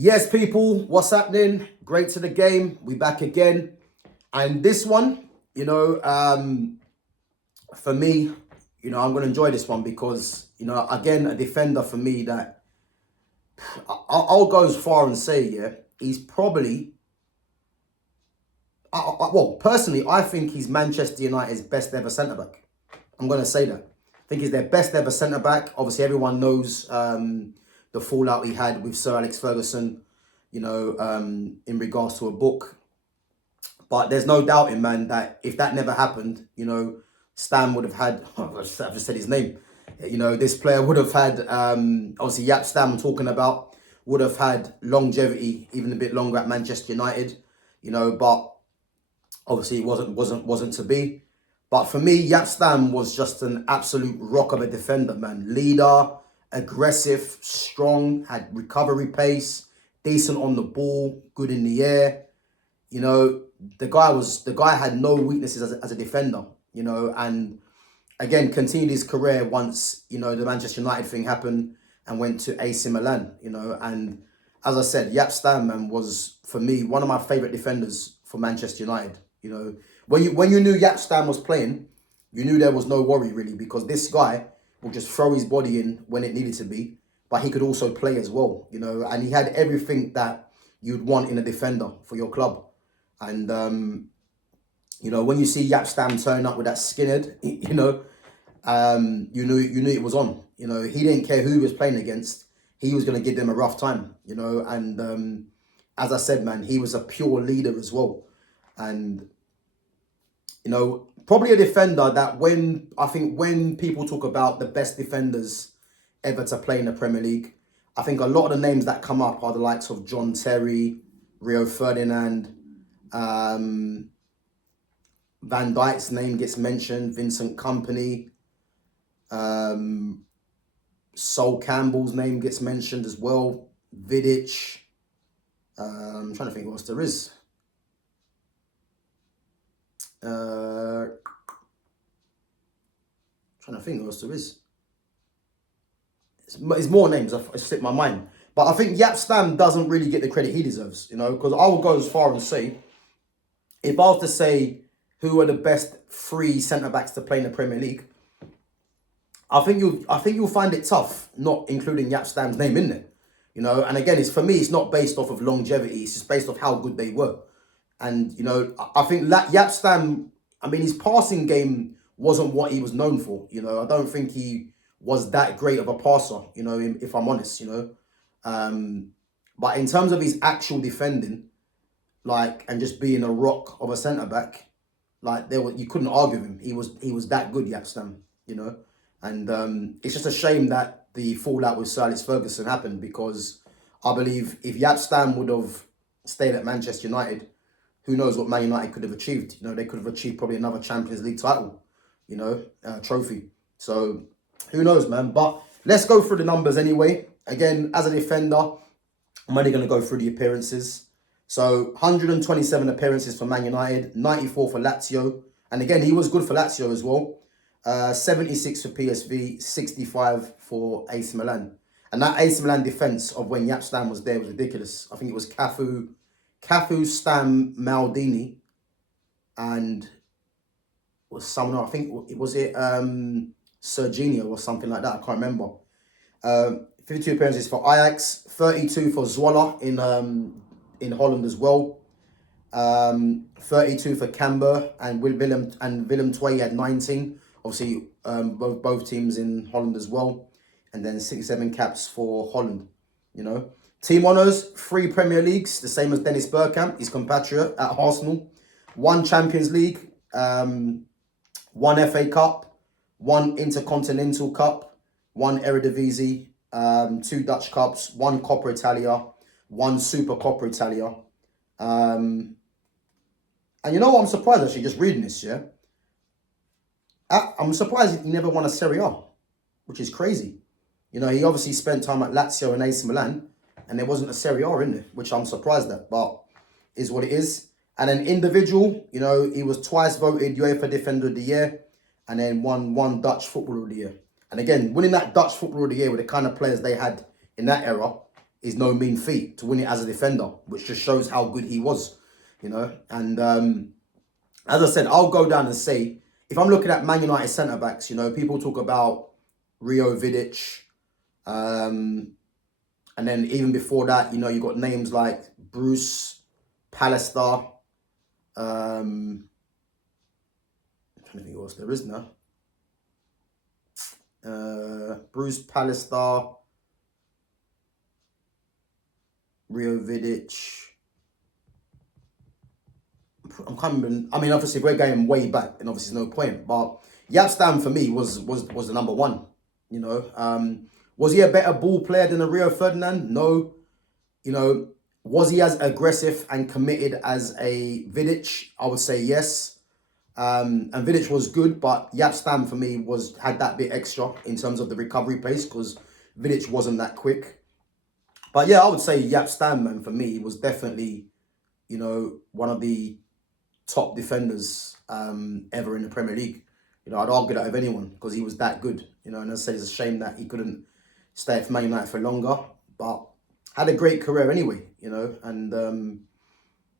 Yes, people, what's happening? Great to the game. We back again. And this one, for me, I'm going to enjoy this one because, again, a defender for me that I'll go as far and say, yeah, he's probably, well, personally, I think he's Manchester United's best ever centre-back. I'm going to say that. I think he's their best ever centre-back. Obviously, everyone knows the fallout he had with Sir Alex Ferguson, in regards to a book. But there's no doubting, man, that if that never happened, Stam would have had, I've just said his name, this player would have had, obviously Jaap Stam I'm talking about, would have had longevity, even a bit longer at Manchester United, but obviously it wasn't to be. But for me, Jaap Stam was just an absolute rock of a defender, man. Leader, aggressive, strong, had recovery pace, decent on the ball, good in the air. The guy had no weaknesses as a defender, and again continued his career once, the Manchester United thing happened and went to AC Milan, and as I said, Jaap Stam, man, was for me one of my favourite defenders for Manchester United. When you knew Jaap Stam was playing, you knew there was no worry really, because this guy would just throw his body in when it needed to be, but he could also play as well, and he had everything that you'd want in a defender for your club. And, when you see Jaap Stam turn up with that skinhead, you knew it was on. He didn't care who he was playing against. He was going to give them a rough time, and as I said, man, he was a pure leader as well. And, probably a defender that when people talk about the best defenders ever to play in the Premier League, I think a lot of the names that come up are the likes of John Terry, Rio Ferdinand, Van Dijk's name gets mentioned, Vincent Kompany, Sol Campbell's name gets mentioned as well, Vidic. I'm trying to think what else there is. Trying to think what else there is. It's more names. It slipped my mind. But I think Jaap Stam doesn't really get the credit he deserves, because I will go as far and say, if I was to say who are the best three centre-backs to play in the Premier League, I think you'll find it tough not including Jaap Stam's name in there. And again, for me, it's not based off of longevity, it's just based off how good they were. And, I think Jaap Stam, his passing game wasn't what he was known for. I don't think he was that great of a passer, if I'm honest, But in terms of his actual defending, and just being a rock of a centre-back, you couldn't argue with him. He was that good, Jaap Stam, And it's just a shame that the fallout with Sir Alex Ferguson happened, because I believe if Jaap Stam would have stayed at Manchester United, who knows what Man United could have achieved. They could have achieved probably another Champions League title, trophy. So who knows, man. But let's go through the numbers anyway. Again, as a defender, I'm only going to go through the appearances. So 127 appearances for Man United, 94 for Lazio. And again, he was good for Lazio as well. 76 for PSV, 65 for AC Milan. And that AC Milan defence of when Jaap Stam was there was ridiculous. I think it was Cafu, Stam, Maldini, and was someone, I think, was it Serginho or something like that? I can't remember. 52 appearances for Ajax, 32 for Zwolle in Holland as well. 32 for Camber, and Willem Twey had 19. Obviously, both teams in Holland as well. And then 67 caps for Holland, Team honours, 3 Premier Leagues, the same as Dennis Bergkamp, his compatriot at Arsenal. 1 Champions League, 1 FA Cup, 1 Intercontinental Cup, 1 Eredivisie, 2 Dutch Cups, 1 Coppa Italia, 1 Super Coppa Italia. And you know what? I'm surprised actually just reading this, yeah? I'm surprised he never won a Serie A, which is crazy. He obviously spent time at Lazio and AC Milan, and there wasn't a Serie A in there, which I'm surprised at, but is what it is. And an individual, he was twice voted UEFA Defender of the Year, and then won Dutch Footballer of the Year. And again, winning that Dutch Footballer of the Year with the kind of players they had in that era, is no mean feat to win it as a defender, which just shows how good he was, you know. And as I said, I'll go down and say, if I'm looking at Man United centre-backs, you know, people talk about Rio Vidic, and then even before that, you know, you got names like Bruce Pallister. I'm trying to think what else there is now. Bruce Pallister, Rio Vidic. I'm coming. I mean, obviously, we're going way back, and obviously, there's no point. But Jaap Stam for me was the number one. You know, was he a better ball player than a Rio Ferdinand? No. You know, was he as aggressive and committed as a Vidic? I would say yes. And Vidic was good, but Jaap Stam for me had that bit extra in terms of the recovery pace because Vidic wasn't that quick. But yeah, I would say Jaap Stam, man, for me was definitely, you know, one of the top defenders ever in the Premier League. You know, I'd argue that with anyone because he was that good. You know, and as I said, it's a shame that he couldn't stay at Man United for longer, but had a great career anyway. You know, and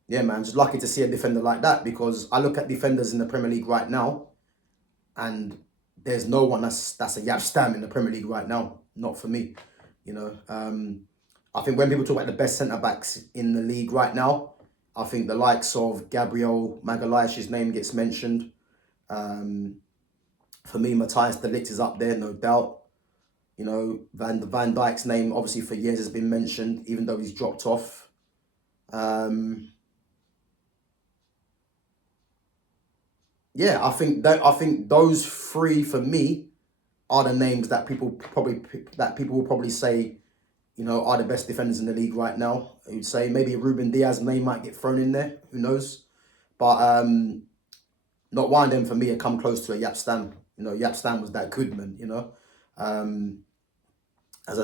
yeah, man, just lucky to see a defender like that because I look at defenders in the Premier League right now, and there's no one that's a Jaap Stam in the Premier League right now. Not for me. You know, I think when people talk about the best centre backs in the league right now, I think the likes of Gabriel Magalhaes' name gets mentioned. For me, Matthijs de Ligt is up there, no doubt. You know, Van Dijk's name, obviously, for years has been mentioned, even though he's dropped off. Yeah, I think those three for me are the names that people will probably say, you know, are the best defenders in the league right now. I would say maybe Ruben Dias might get thrown in there. Who knows? But not one of them for me had come close to a Jaap Stam. You know, Jaap Stam was that good, man. You know, as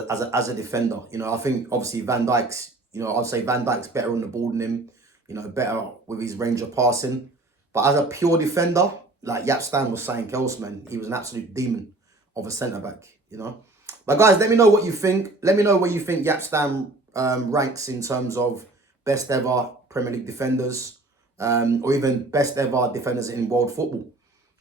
a defender. You know, I think obviously Van Dijk's. You know, I'd say Van Dijk's better on the ball than him. You know, better with his range of passing. But as a pure defender, like Jaap Stam was something else, man. He was an absolute demon of a centre back. You know. But guys, let me know what you think. Let me know where you think Jaap Stam ranks in terms of best ever Premier League defenders, or even best ever defenders in world football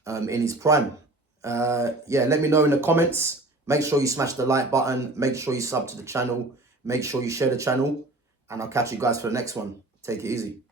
in his prime. Yeah, let me know in the comments. Make sure you smash the like button. Make sure you sub to the channel. Make sure you share the channel. And I'll catch you guys for the next one. Take it easy.